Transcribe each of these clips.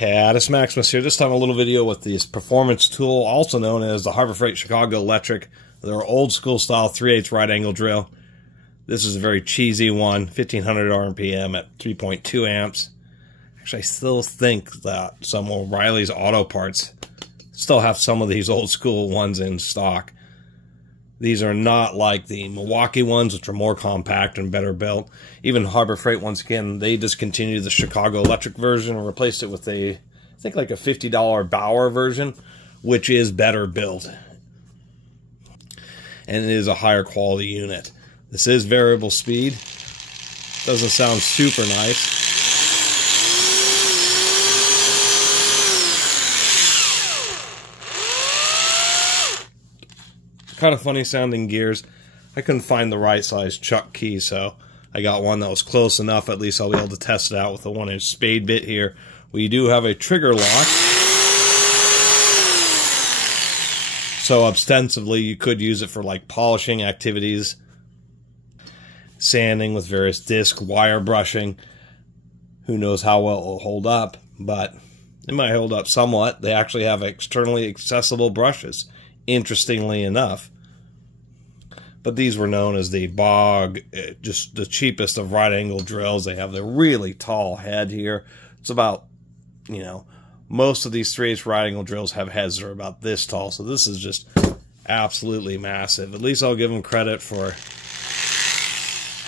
Catus Maximus here. This time a little video with this performance tool, also known as the Harbor Freight Chicago Electric. They're old school style 3/8 right angle drill. This is a very cheesy one, 1500 RPM at 3.2 amps. Actually, I still think that some O'Reilly's Auto Parts still have some of these old school ones in stock. These are not like the Milwaukee ones, which are more compact and better built. Even Harbor Freight, once again, they discontinued the Chicago Electric version and replaced it with a, I think like a $50 Bauer version, which is better built. And it is a higher quality unit. This is variable speed. Doesn't sound super nice. Kind of funny sounding gears. I couldn't find the right size chuck key, so I got one that was close enough. At least I'll be able to test it out with a 1-inch spade bit here. We do have a trigger lock, so ostensibly you could use it for like polishing activities, sanding with various disc, wire brushing. Who knows how well it will hold up, but it might hold up somewhat. They actually have externally accessible brushes, interestingly enough. But these were known as the Bog, just the cheapest of right angle drills. They have the really tall head here. It's about, you know, most of these 3/8 right angle drills have heads that are about this tall. So this is just absolutely massive. At least I'll give them credit for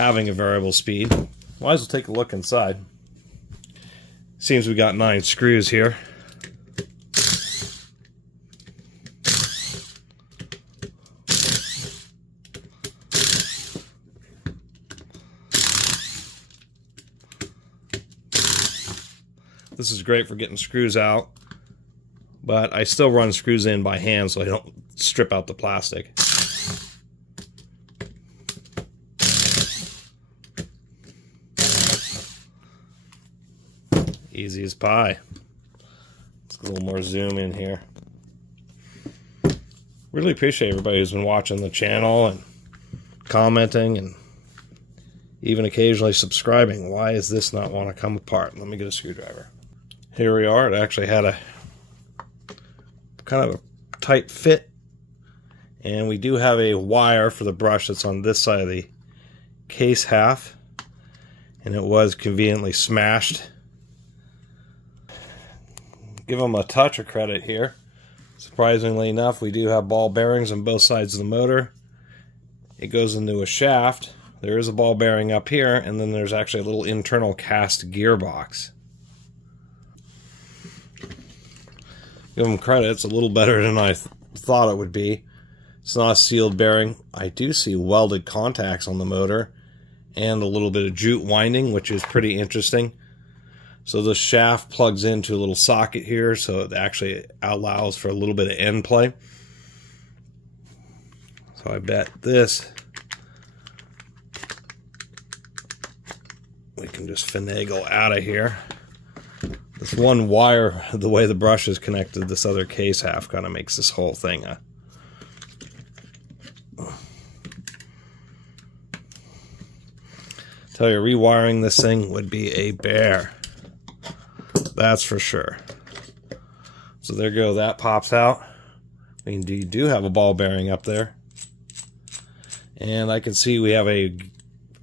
having a variable speed. Might as well take a look inside. Seems we got 9 screws here. This is great for getting screws out, but I still run screws in by hand so I don't strip out the plastic. Easy as pie. Let's get a little more zoom in here. Really appreciate everybody who's been watching the channel and commenting and even occasionally subscribing. Why does this not want to come apart? Let me get a screwdriver. Here we are. It actually had a kind of a tight fit, and we do have a wire for the brush that's on this side of the case half, and it was conveniently smashed. Give them a touch of credit here. Surprisingly enough, we do have ball bearings on both sides of the motor. It goes into a shaft. There is a ball bearing up here, and then there's actually a little internal cast gearbox. Give them credit, it's a little better than I thought it would be. It's not a sealed bearing. I do see welded contacts on the motor and a little bit of jute winding, which is pretty interesting. So the shaft plugs into a little socket here, so it actually allows for a little bit of end play. So I bet this we can just finagle out of here. This one wire, the way the brush is connected, this other case half kind of makes this whole thing tell you, rewiring this thing would be a bear. That's for sure. So there you go, that pops out. We indeed do have a ball bearing up there. And I can see we have a,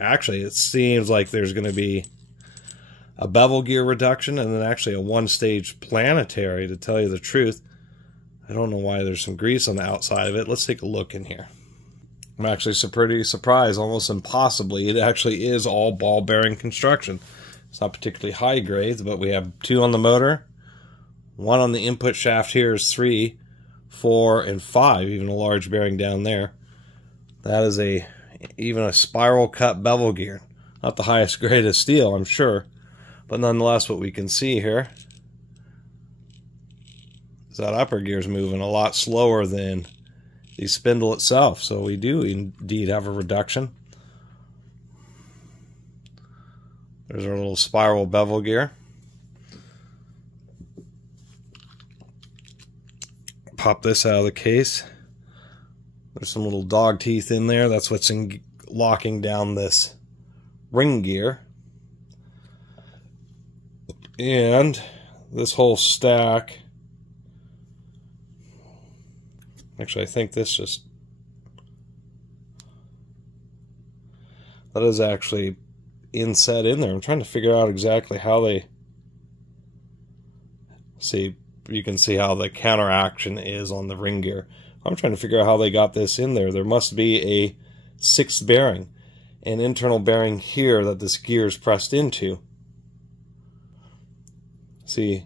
actually it seems like there's going to be a bevel gear reduction, and then actually a 1-stage planetary, to tell you the truth. I don't know why there's some grease on the outside of it. Let's take a look in here. I'm actually pretty surprised, almost impossibly. It actually is all ball bearing construction. It's not particularly high grades, but we have 2 on the motor. 1 on the input shaft here is 3, 4, and 5, even a large bearing down there. That is even a spiral cut bevel gear. Not the highest grade of steel, I'm sure. But nonetheless, what we can see here is that upper gear is moving a lot slower than the spindle itself. So we do indeed have a reduction. There's our little spiral bevel gear. Pop this out of the case. There's some little dog teeth in there. That's what's locking down this ring gear. And this whole stack, actually I think this just, that is actually inset in there. I'm trying to figure out exactly how they, see, you can see how the counteraction is on the ring gear. I'm trying to figure out how they got this in there. There must be a sixth bearing, an internal bearing here that this gear is pressed into. See,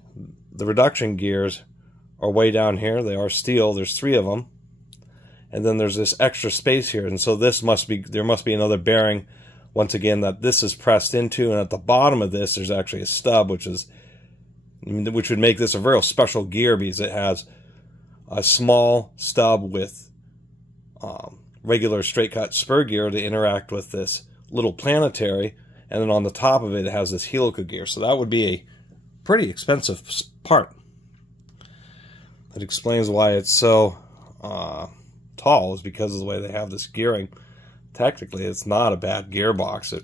the reduction gears are way down here. They are steel. There's 3 of them. And then there's this extra space here. And so this must be, there must be another bearing, once again, that this is pressed into. And at the bottom of this, there's actually a stub, which would make this a very special gear, because it has a small stub with regular straight cut spur gear to interact with this little planetary. And then on the top of it, it has this helical gear. So that would be a pretty expensive part. That explains why it's so tall, is because of the way they have this gearing. Technically, it's not a bad gearbox.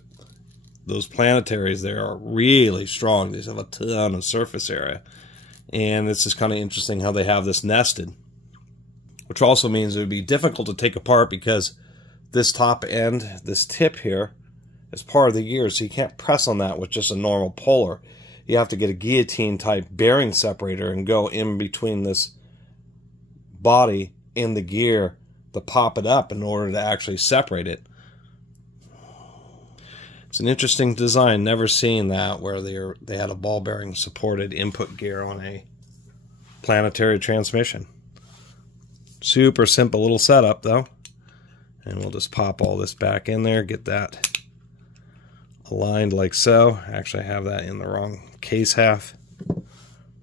Those planetaries there are really strong. These have a ton of surface area. And it's just kind of interesting how they have this nested. Which also means it would be difficult to take apart, because this top end, this tip here, is part of the gear. So you can't press on that with just a normal puller. You have to get a guillotine type bearing separator and go in between this body and the gear to pop it up in order to actually separate it. It's an interesting design. Never seen that where they had a ball bearing supported input gear on a planetary transmission. Super simple little setup though. And we'll just pop all this back in there, get that aligned like so. Actually, I have that in the wrong case half.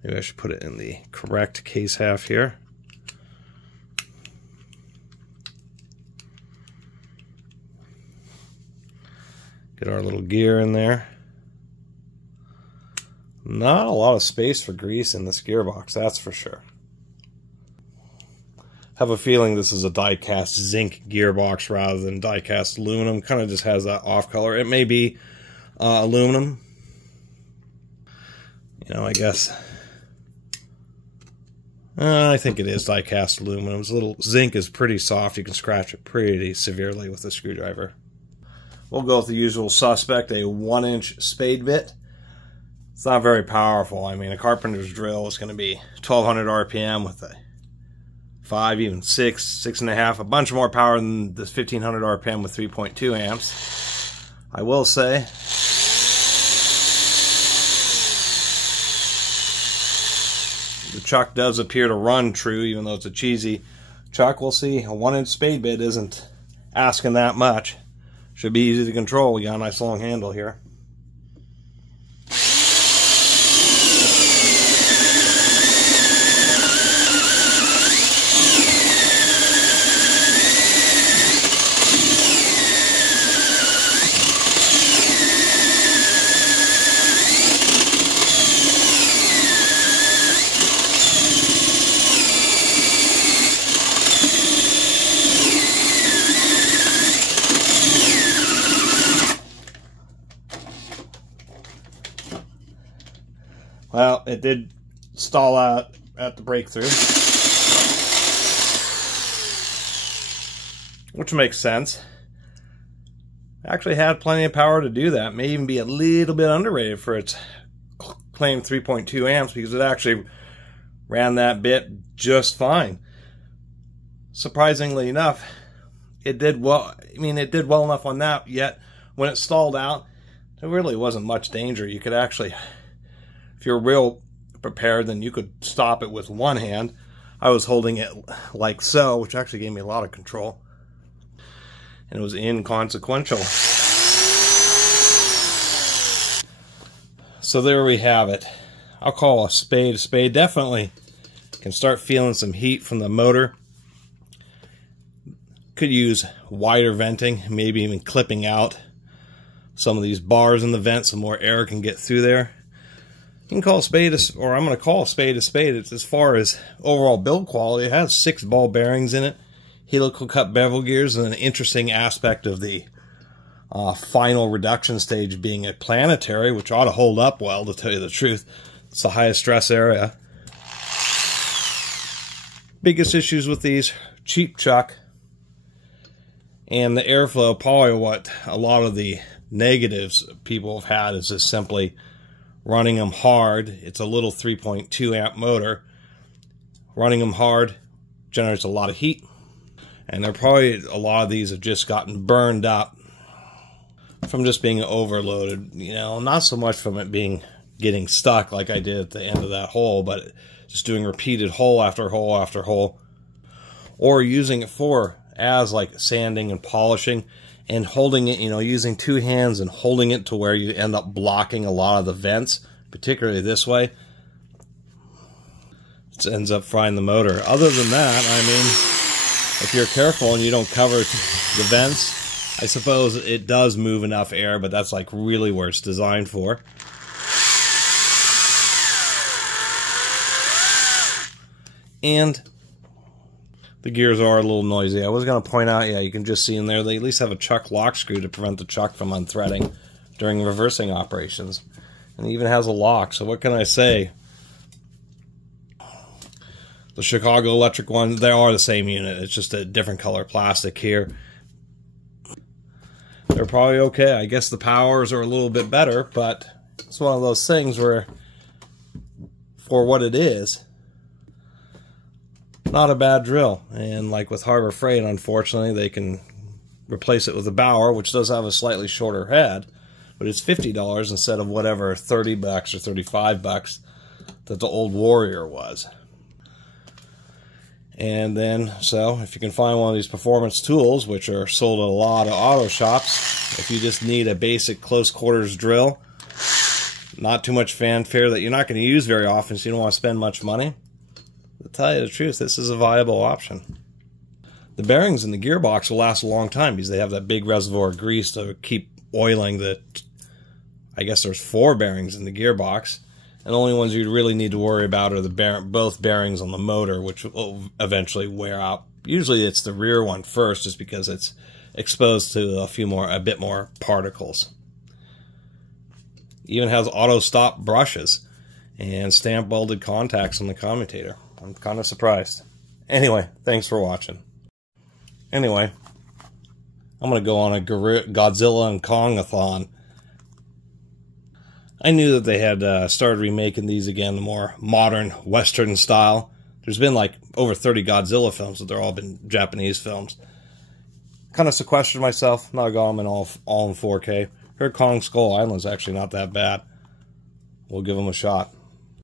Maybe I should put it in the correct case half here. Get our little gear in there. Not a lot of space for grease in this gearbox, that's for sure. Have a feeling this is a die-cast zinc gearbox rather than die-cast aluminum. Kind of just has that off color. It may be aluminum. You know, I guess. I think it is die-cast aluminum. It's a little, zinc is pretty soft. You can scratch it pretty severely with a screwdriver. We'll go with the usual suspect, a 1-inch spade bit. It's not very powerful. I mean, a carpenter's drill is going to be 1200 RPM with a 5, even 6, 6.5, a bunch more power than this 1500 RPM with 3.2 amps. I will say, the chuck does appear to run true, even though it's a cheesy chuck. We'll see. A 1-inch spade bit isn't asking that much. Should be easy to control. We got a nice long handle here. Well, it did stall out at the breakthrough, which makes sense. Actually had plenty of power to do that. May even be a little bit underrated for its claimed 3.2 amps, because it actually ran that bit just fine. Surprisingly enough, it did well. I mean, it did well enough on that, yet when it stalled out, there really wasn't much danger. You could actually, if you're real prepared, then you could stop it with one hand. I was holding it like so, which actually gave me a lot of control. And it was inconsequential. So there we have it. I'll call a spade a spade. Definitely can start feeling some heat from the motor. Could use wider venting, maybe even clipping out some of these bars in the vent so more air can get through there. You can call a spade, or I'm going to call a spade a spade. It's as far as overall build quality. It has 6 ball bearings in it, helical cut bevel gears, and an interesting aspect of the final reduction stage being a planetary, which ought to hold up well, to tell you the truth. It's the highest stress area. Biggest issues with these, cheap chuck, and the airflow. Probably what a lot of the negatives people have had is just simply running them hard. It's a little 3.2 amp motor. Running them hard generates a lot of heat, and they're probably, a lot of these have just gotten burned up from just being overloaded, you know, not so much from it getting stuck like I did at the end of that hole, but just doing repeated hole after hole after hole, or using it as like sanding and polishing, and holding it, you know, using two hands and holding it to where you end up blocking a lot of the vents, particularly this way. It ends up frying the motor. Other than that, I mean, if you're careful and you don't cover the vents, I suppose it does move enough air, but that's like really where it's designed for. And the gears are a little noisy. I was going to point out, yeah, you can just see in there, they at least have a chuck lock screw to prevent the chuck from unthreading during reversing operations. And it even has a lock, so what can I say? The Chicago Electric one, they are the same unit. It's just a different color plastic here. They're probably okay. I guess the powers are a little bit better, but it's one of those things where, for what it is, not a bad drill. And like with Harbor Freight, unfortunately, they can replace it with a Bauer, which does have a slightly shorter head, but it's $50 instead of whatever, 30 bucks or 35 bucks that the old Warrior was. And then, so if you can find one of these performance tools, which are sold at a lot of auto shops, if you just need a basic close quarters drill, not too much fanfare that you're not going to use very often, so you don't want to spend much money, to tell you the truth, this is a viable option. The bearings in the gearbox will last a long time because they have that big reservoir of grease to keep oiling the, I guess there's 4 bearings in the gearbox. And the only ones you really need to worry about are both bearings on the motor, which will eventually wear out. Usually it's the rear one first, just because it's exposed to a bit more particles. Even has auto stop brushes and stamp welded contacts on the commutator. I'm kind of surprised. Anyway, thanks for watching. Anyway, I'm going to go on a Godzilla and Kong-a-thon. I knew that they had started remaking these again, the more modern Western style. There's been like over 30 Godzilla films, but they're all been Japanese films. Kind of sequestered myself, not got them in all in 4K. Heard Kong Skull Island's actually not that bad. We'll give them a shot.